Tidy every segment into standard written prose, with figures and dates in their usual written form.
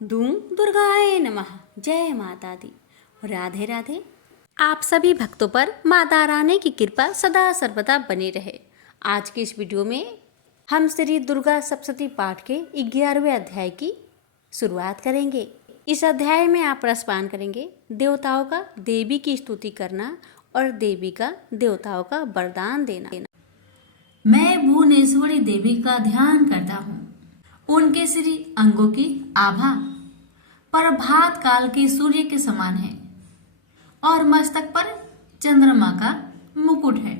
दूं दुर्गाए नमः। जय माता दी। राधे राधे। आप सभी भक्तों पर माता रानी की कृपा सदा सर्वदा बनी रहे। आज की इस वीडियो में हम श्री दुर्गा सप्तशती पाठ के 11वें अध्याय की शुरुआत करेंगे। इस अध्याय में आप रसपान करेंगे देवताओं का देवी की स्तुति करना और देवी का देवताओं का वरदान देना। मैं भुवनेश्वरी देवी का ध्यान करता हूँ। उनके श्री अंगों की आभा प्रभात काल के सूर्य के समान है और मस्तक पर चंद्रमा का मुकुट है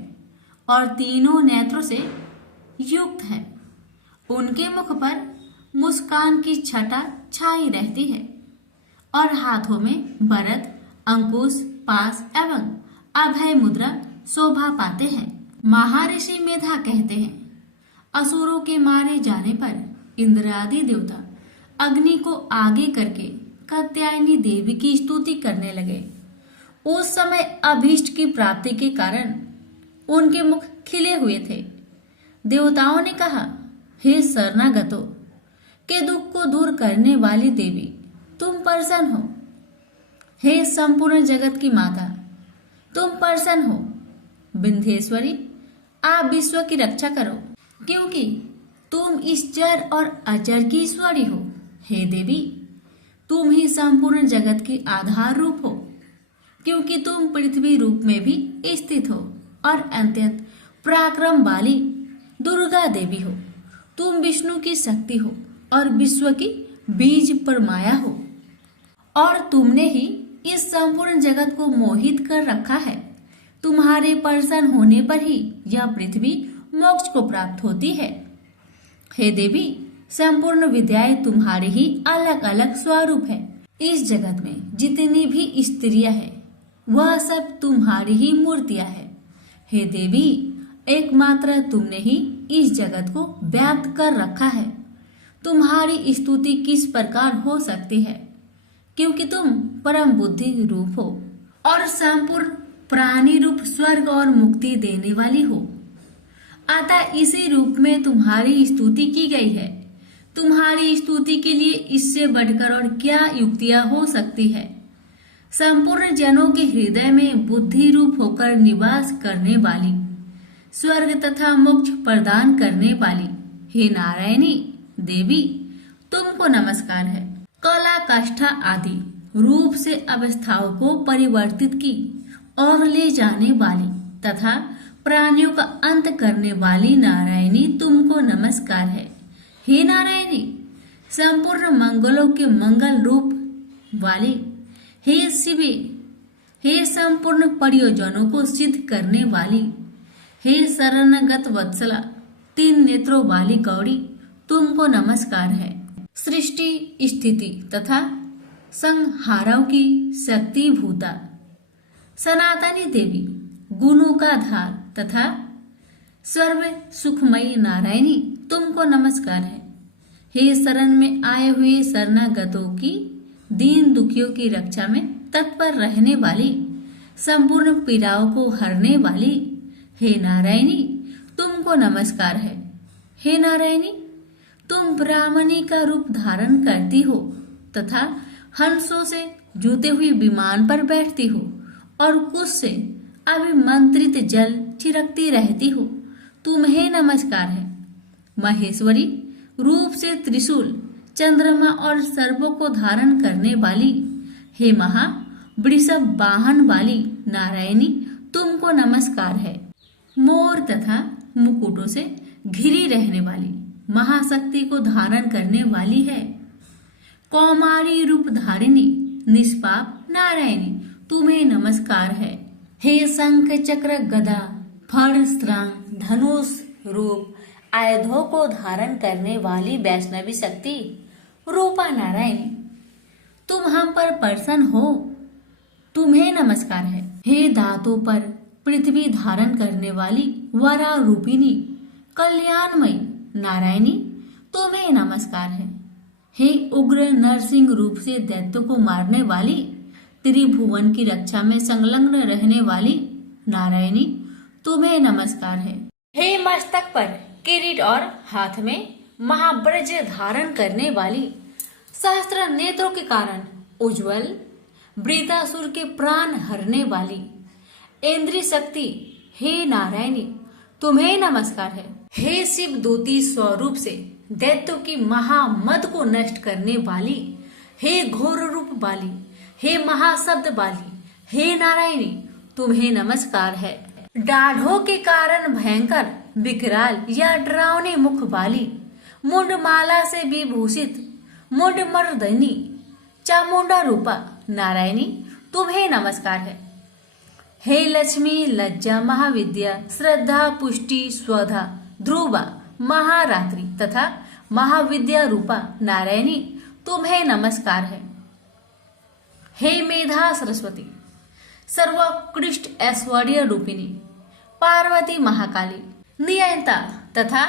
और तीनों नेत्रों से युक्त है। उनके मुख पर मुस्कान की छटा छाई रहती है और हाथों में वरद, अंकुश, पास एवं अभय मुद्रा शोभा पाते हैं। महर्षि मेधा कहते हैं, असुरों के मारे जाने पर इंद्र आदि देवता अग्नि को आगे करके कात्यायनी देवी की स्तुति करने लगे। उस समय अभीष्ट की प्राप्ति के कारण उनके मुख खिले हुए थे। देवताओं ने कहा, हे शरणागतों के दुख को दूर करने वाली देवी, तुम प्रसन्न हो। हे संपूर्ण जगत की माता, तुम प्रसन्न हो। विंध्येश्वरी, आप विश्व की रक्षा करो, क्योंकि तुम इस जड़ और अजर की ईश्वरी हो। हे देवी, तुम ही संपूर्ण जगत की आधार रूप हो, क्योंकि तुम पृथ्वी रूप में भी स्थित हो और अत्यंत पराक्रम वाली दुर्गा देवी हो। तुम विष्णु की शक्ति हो और विश्व की बीज परमाया हो और तुमने ही इस संपूर्ण जगत को मोहित कर रखा है। तुम्हारे प्रसन्न होने पर ही यह पृथ्वी मोक्ष को प्राप्त होती है। हे देवी, संपूर्ण विद्याएं तुम्हारे ही अलग अलग स्वरूप है। इस जगत में जितनी भी स्त्रियां हैं, वह सब तुम्हारी ही मूर्तियां हैं। हे देवी, एकमात्र तुमने ही इस जगत को व्याप्त कर रखा है। तुम्हारी स्तुति किस प्रकार हो सकती है, क्योंकि तुम परम बुद्धि रूप हो और संपूर्ण प्राणी रूप स्वर्ग और मुक्ति देने वाली हो। अतः इसी रूप में तुम्हारी स्तुति की गई है। तुम्हारी स्तुति के लिए इससे बढ़कर और क्या युक्तियां हो सकती है। संपूर्ण जनों के हृदय में बुद्धि रूप होकर निवास करने वाली, स्वर्ग तथा मोक्ष प्रदान करने वाली हे नारायणी देवी, तुमको नमस्कार है। कला, काष्ठा आदि रूप से अवस्थाओं को परिवर्तित की और ले जाने वाली तथा प्राणियों का अंत करने वाली नारायणी, तुमको नमस्कार है। हे नारायणी, संपूर्ण मंगलों के मंगल रूप वाली हे शिवे, हे संपूर्ण प्रयोजनों को सिद्ध करने वाली हे शरणगत वत्सला, तीन नेत्रों वाली गौरी, तुमको नमस्कार है। सृष्टि, स्थिति तथा संहारों की शक्ति भूता सनातनी देवी, गुणों का धार तथा सर्व सुखमयी नारायणी, तुमको नमस्कार है। हे शरण में आए हुए शरणागतों की, दीन दुखियों की रक्षा में तत्पर रहने वाली, संपूर्ण पीड़ाओं को हरने वाली हे नारायणी, तुमको नमस्कार है। हे नारायणी, तुम ब्राह्मणी का रूप धारण करती हो तथा हंसों से जूते हुए विमान पर बैठती हो और कुछ से अभिमंत्रित जल छिड़कती रहती हो। तुम्हें नमस्कार है। महेश्वरी, रूप से त्रिशूल, चंद्रमा और सर्पों को धारण करने वाली हे महा वृषभ वाहन वाली नारायणी, तुमको नमस्कार है। मोर तथा मुकुटों से घिरी रहने वाली महाशक्ति को धारण करने वाली है। कौमारी रूप धारिणी निष्पाप नारायणी, तुम्हें नमस्कार है। हे शंख, चक्र, गदा, फर, स्त्रांग, धनुष रूप आयुधों को धारण करने वाली वैष्णवी शक्ति रूपा नारायणी, तुम हम पर प्रसन्न हो, तुम्हें नमस्कार है। हे धातु पर पृथ्वी धारण करने वाली वरा रूपिणी कल्याणमयी नारायणी, तुम्हें नमस्कार है। हे उग्र नरसिंह रूप से दैत्यों को मारने वाली, त्रिभुवन की रक्षा में संलग्न रहने वाली नारायणी, तुम्हें नमस्कार है। हे मस्तक पर किरीट और हाथ में महाब्रज धारण करने वाली, सहस्त्र नेत्रों के कारण उज्जवल, वृतासुर के प्राण हरने वाली इंद्रिय शक्ति, हे नारायणी तुम्हें नमस्कार है। हे शिव दूती स्वरूप से दैत्यों की महामद को नष्ट करने वाली, हे घोर रूप वाली, हे महाशब्द वाली, हे नारायणी तुम्हें नमस्कार है। दाढ़ों के कारण भयंकर, विकराल या डरावने मुख वाली, मुंडमाला से विभूषित मुंड मर्दनी चामुंडा रूपा नारायणी तुम्हें नमस्कार है। हे लक्ष्मी, लज्जा, महाविद्या, श्रद्धा, पुष्टि, स्वधा, ध्रुवा, महारात्रि तथा महाविद्या रूपा नारायणी तुम्हें नमस्कार है। हे मेधा सरस्वती, सर्वोत्कृष्ट ऐश्वर्य रूपिणी पार्वती महाकाली, नियंता तथा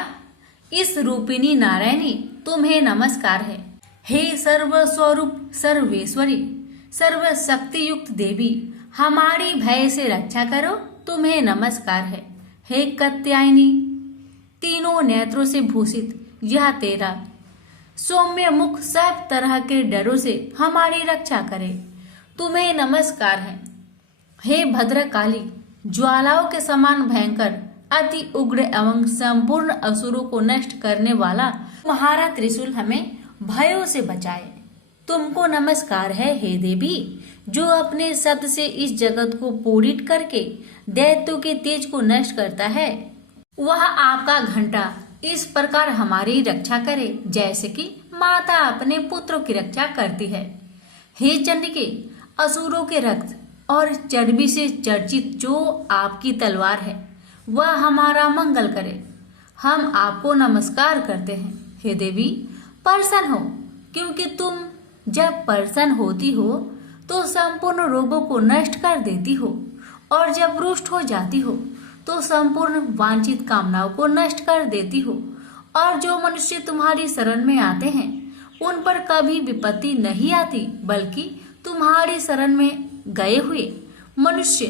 इस रूपिणी नारायणी तुम्हें नमस्कार है। हे सर्वस्वरूप सर्वेश्वरी, सर्वशक्ति युक्त देवी हमारी भय से रक्षा करो तुम्हें नमस्कार है। हे कात्यायनी, तीनों नेत्रों से भूषित यह तेरा सौम्य मुख सब तरह के डरों से हमारी रक्षा करे तुम्हें नमस्कार है। हे भद्रकाली, ज्वालाओं के समान भयंकर, अति उग्र एवं संपूर्ण असुरों को नष्ट करने वाला तुम्हारा त्रिशूल हमें भयों से बचाए तुमको नमस्कार है। हे देवी, जो अपने शब्द से इस जगत को पूरित करके दैत्यों के तेज को नष्ट करता है, वह आपका घंटा इस प्रकार हमारी रक्षा करे जैसे कि माता अपने पुत्रों की रक्षा करती है। हे चंडिके, असुरों के रक्त और चर्बी से चर्चित जो आपकी तलवार है वह हमारा मंगल करे, हम आपको नमस्कार करते हैं। हे देवी, प्रसन्न हो, क्योंकि तुम जब प्रसन्न होती हो तो संपूर्ण रोगों को नष्ट कर देती हो, और जब रुष्ट हो जाती हो तो संपूर्ण वांछित कामनाओं को नष्ट कर देती हो। और जो मनुष्य तुम्हारी शरण में आते हैं उन पर कभी विपत्ति नहीं आती, बल्कि तुम्हारी शरण में गए हुए मनुष्य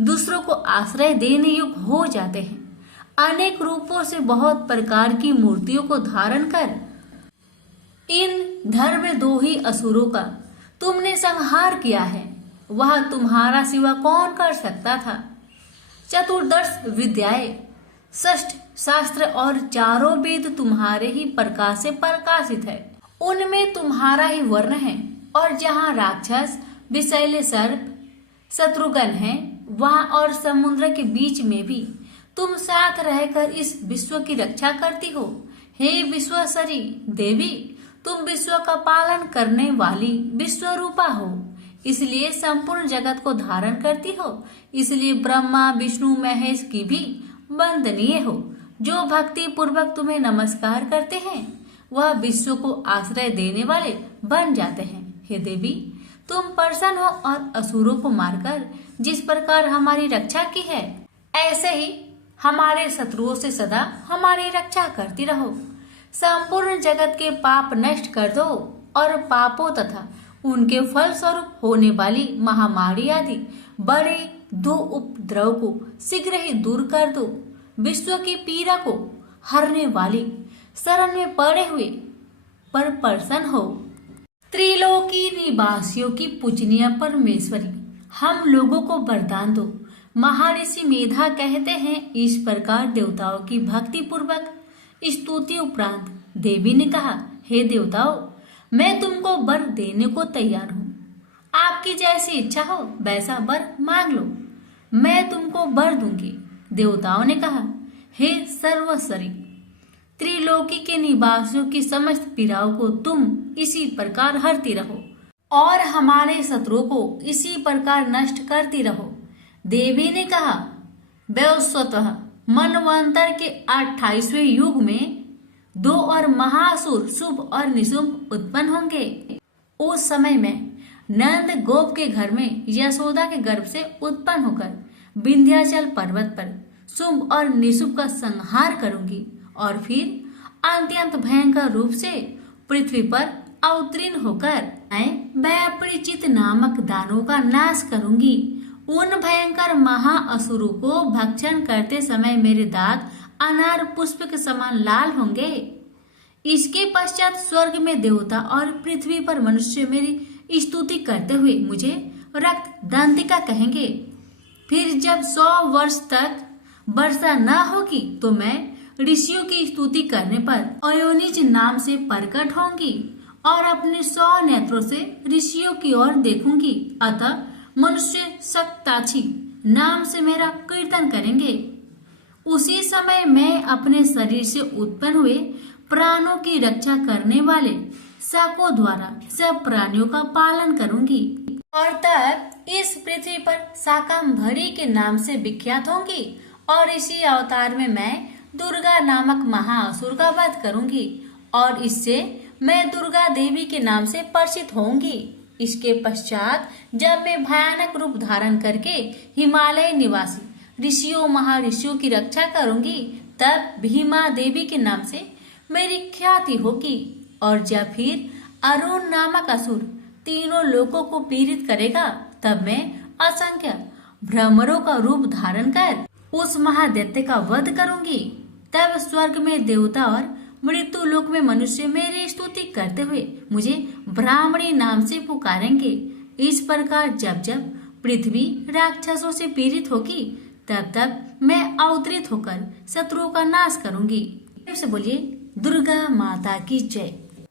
दूसरों को आश्रय देने योग्य हो जाते हैं। अनेक रूपों से बहुत प्रकार की मूर्तियों को धारण कर इन धर्मद्रोही असुरों का तुमने संहार किया है, वह तुम्हारा सिवा कौन कर सकता था। चतुर्दश विद्याएं, षष्ठ शास्त्र और चारों वेद तुम्हारे ही प्रकाश से प्रकाशित है, उनमें तुम्हारा ही वर्ण है। और जहाँ राक्षस, विषैले सर्प, शत्रुघ्न है, वहाँ और समुद्र के बीच में भी तुम साथ रहकर इस विश्व की रक्षा करती हो। हे विश्वसरी देवी, तुम विश्व का पालन करने वाली विश्वरूपा हो, इसलिए संपूर्ण जगत को धारण करती हो। इसलिए ब्रह्मा, विष्णु, महेश की भी वंदनीय हो। जो भक्ति पूर्वक तुम्हें नमस्कार करते हैं वह विश्व को आश्रय देने वाले बन जाते हैं। हे देवी, तुम प्रसन्न हो और असुरों को मारकर जिस प्रकार हमारी रक्षा की है, ऐसे ही हमारे शत्रुओं से सदा हमारी रक्षा करती रहो। संपूर्ण जगत के पाप नष्ट कर दो और पापों तथा उनके फल स्वरूप होने वाली महामारी आदि बड़े दो उपद्रव को शीघ्र ही दूर कर दो। विश्व की पीड़ा को हरने वाली शरण में पड़े हुए पर प्रसन्न हो। त्रिलोकी निवासियों की पूजनीय परमेश्वरी, हम लोगों को वरदान दो। महर्षि मेधा कहते हैं, इस प्रकार देवताओं की भक्ति पूर्वक स्तुति उपरांत देवी ने कहा, हे देवताओं, मैं तुमको वर देने को तैयार हूँ। आपकी जैसी इच्छा हो वैसा वर मांग लो, मैं तुमको वर दूंगी। देवताओं ने कहा, हे सर्वश्री, त्रिलोकी के निवासियों की समस्त पीड़ाओं को तुम इसी प्रकार हरती रहो और हमारे शत्रुओं को इसी प्रकार नष्ट करती रहो। देवी ने कहा, वैवस्वतः मनवंतर के 28वें युग में 2 और महासुर शुभ और निशुभ उत्पन्न होंगे। उस समय में नंद गोप के घर में यशोदा के गर्भ से उत्पन्न होकर विंध्याचल पर्वत पर शुभ और निशुभ का संहार करूंगी और फिर अत्यंत भयंकर रूप से पृथ्वी पर अवतीर्ण होकर मैं अपरिचित नामक दानों का नाश करूंगी। उन भयंकर महाअसुरों को भक्षण करते समय मेरे दांत अनार पुष्प के समान लाल होंगे। इसके पश्चात स्वर्ग में देवता और पृथ्वी पर मनुष्य मेरी स्तुति करते हुए मुझे रक्त दंतिका कहेंगे। फिर जब 100 वर्ष तक वर्षा न होगी तो मैं ऋषियों की स्तुति करने पर अयोनिज नाम से प्रकट होंगी और अपने 100 नेत्रों से ऋषियों की ओर देखूंगी। अतः मनुष्य सक्ताची नाम से मेरा कीर्तन करेंगे। उसी समय मैं अपने शरीर से उत्पन्न हुए प्राणों की रक्षा करने वाले शाकों द्वारा सब प्राणियों का पालन करूंगी और तब इस पृथ्वी पर शाकंभरी के नाम से विख्यात होंगी और इसी अवतार में मैं दुर्गा नामक महाअसुर का वध करूंगी और इससे मैं दुर्गा देवी के नाम से परिचित होंगी। इसके पश्चात जब मैं भयानक रूप धारण करके हिमालय निवासी ऋषियों महाऋषियों की रक्षा करूंगी तब भीमा देवी के नाम से मेरी ख्याति होगी और जब फिर अरुण नामक असुर तीनों लोगों को पीड़ित करेगा तब मैं असंख्य भ्रमरों का रूप धारण कर उस महादैत्य का वध करूंगी। तब स्वर्ग में देवता और मृत्यु लोक में मनुष्य मेरी स्तुति करते हुए मुझे ब्राह्मणी नाम से पुकारेंगे। इस प्रकार जब जब पृथ्वी राक्षसों से पीड़ित होगी तब तब मैं अवतरित होकर शत्रुओं का नाश करूंगी। से बोलिए दुर्गा माता की जय।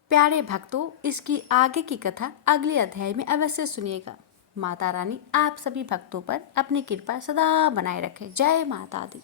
प्यारे भक्तों, इसकी आगे की कथा अगले अध्याय में अवश्य सुनिएगा। माता रानी आप सभी भक्तों पर अपनी कृपा सदा बनाए रखे। जय माता दी।